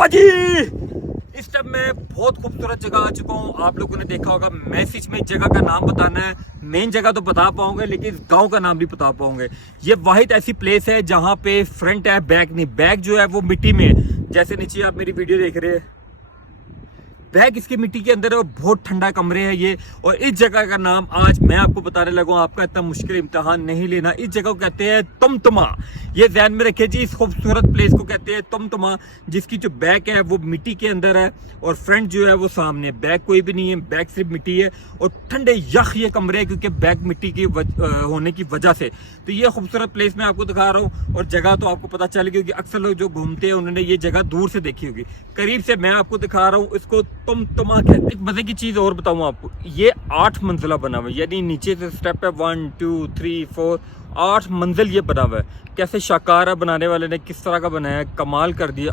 पाजी इस टाइम मैं बहुत खूबसूरत जगह आ चुका हूँ। आप लोगों ने देखा होगा मैसेज में जगह का नाम बताना है। मेन जगह तो बता पाओगे लेकिन गांव का नाम भी बता पाओगे। ये वाहिद ऐसी प्लेस है जहाँ पे फ्रंट है, बैक नहीं। बैक जो है वो मिट्टी में है। जैसे नीचे आप मेरी वीडियो देख रहे हैं, बैग इसकी मिट्टी के अंदर है और बहुत ठंडा कमरे है ये। और इस जगह का नाम आज मैं आपको बताने लगा हूँ। आपका इतना मुश्किल इम्तिहान नहीं लेना। इस जगह को कहते हैं तुमतुमा। ये ध्यान में रखिए जी, इस खूबसूरत प्लेस को कहते हैं तुमतुमा, जिसकी जो बैक है वो मिट्टी के अंदर है और फ्रंट जो है वो सामने। बैक कोई भी नहीं है, बैक सिर्फ मिट्टी है और ठंडे यख ये कमरे है क्योंकि बैक मिट्टी की होने की वजह से। तो ये खूबसूरत प्लेस मैं आपको दिखा रहा हूँ और जगह तो आपको पता चल गई क्योंकि अक्सर लोग जो घूमते हैं उन्होंने ये जगह दूर से देखी होगी। करीब से मैं आपको दिखा रहा हूँ। इसको तुमतुमा कहते हैं। एक मजे की चीज और बताऊं आपको, ये 8 मंजिला बना हुआ है, यानी नीचे से स्टेप है 1 2 3 4 8 मंजिल ये बना हुआ है। कैसे शाकारा बनाने वाले ने किस तरह का बनाया है, कमाल कर दिया।